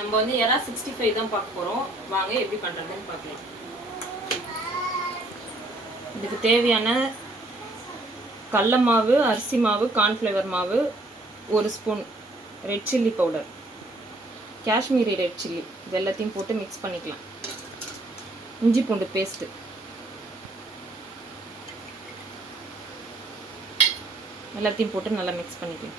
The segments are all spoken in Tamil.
நம்ம வந்து எறா சிக்ஸ்டி ஃபைவ் தான் பார்க்க போகிறோம் வாங்க எப்படி பண்ணுறதுன்னு பார்க்கலாம். இதுக்கு தேவையான கடல மாவு அரிசி மாவு கார்ன்ஃப்ளவர் மாவு ஒரு spoon red chilli powder Kashmiri red chilli இது எல்லாத்தையும் போட்டு மிக்ஸ் பண்ணிக்கலாம். இஞ்சி பூண்டு பேஸ்ட்டு எல்லாத்தையும் போட்டு நல்லா மிக்ஸ் பண்ணிக்கலாம்.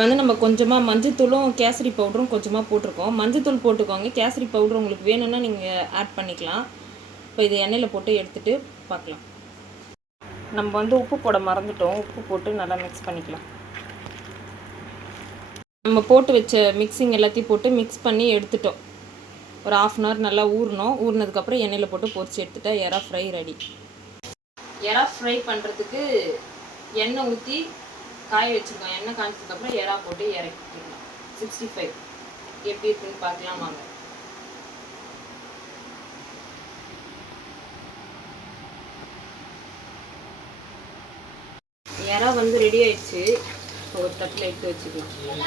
வந்து நம்ம கொஞ்சமாக மஞ்சத்தூளும் கேசரி பவுடரும் கொஞ்சமாக போட்டிருக்கோம். மஞ்சத்தூள் போட்டுக்கோங்க. கேசரி பவுடர் உங்களுக்கு வேணும்னா நீங்கள் ஆட் பண்ணிக்கலாம். இப்போ இது எண்ணெயில் போட்டு எடுத்துட்டு பார்க்கலாம். நம்ம வந்து உப்பு போட மறந்துட்டோம். உப்பு போட்டு நல்லா மிக்ஸ் பண்ணிக்கலாம். நம்ம போட்டு வச்ச மிக்சிங் எல்லாத்தையும் போட்டு மிக்ஸ் பண்ணி எடுத்துட்டோம். ஒரு ஆஃப் அன் ஹவர் நல்லா ஊறணும். ஊறினதுக்கப்புறம் எண்ணெயில் போட்டு பொரிச்சு எடுத்துட்டா எறா ஃப்ரை ரெடி எறா ஃப்ரை பண்ணுறதுக்கு எண்ணெய் ஊற்றி காய வச்சுருக்கோம் எண்ணெய் காய்ச்சதுக்கப்புறம் எறா போட்டு இறக்கிக்கலாம் சிக்ஸ்டி ஃபைவ் எப்படி இருக்குன்னு பார்க்கலாம் வாங்க. எறா வந்து ரெடி ஆயிடுச்சு. இப்போ ஒரு தட்டில் எடுத்து வச்சுக்கலாம்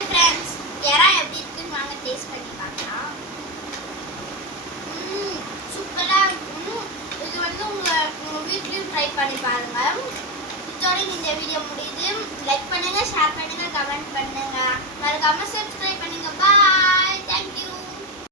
ஃப்ரெண்ட்ஸ் எறா எப்படி இருக்குன்னு வாங்க டேஸ்ட் பண்ணி பார்க்கலாம் ம் சூப்பராக இருக்கும் இது வந்து உங்கள் உங்கள் வீட்லேயும் ட்ரை பண்ணி பாருங்க. இதோட இந்த வீடியோ முடியுது. லைக் பண்ணுங்க ஷேர் பண்ணுங்க கமெண்ட் பண்ணுங்க. மறக்காம சப்ஸ்கிரைப் பண்ணுங்க. பாய்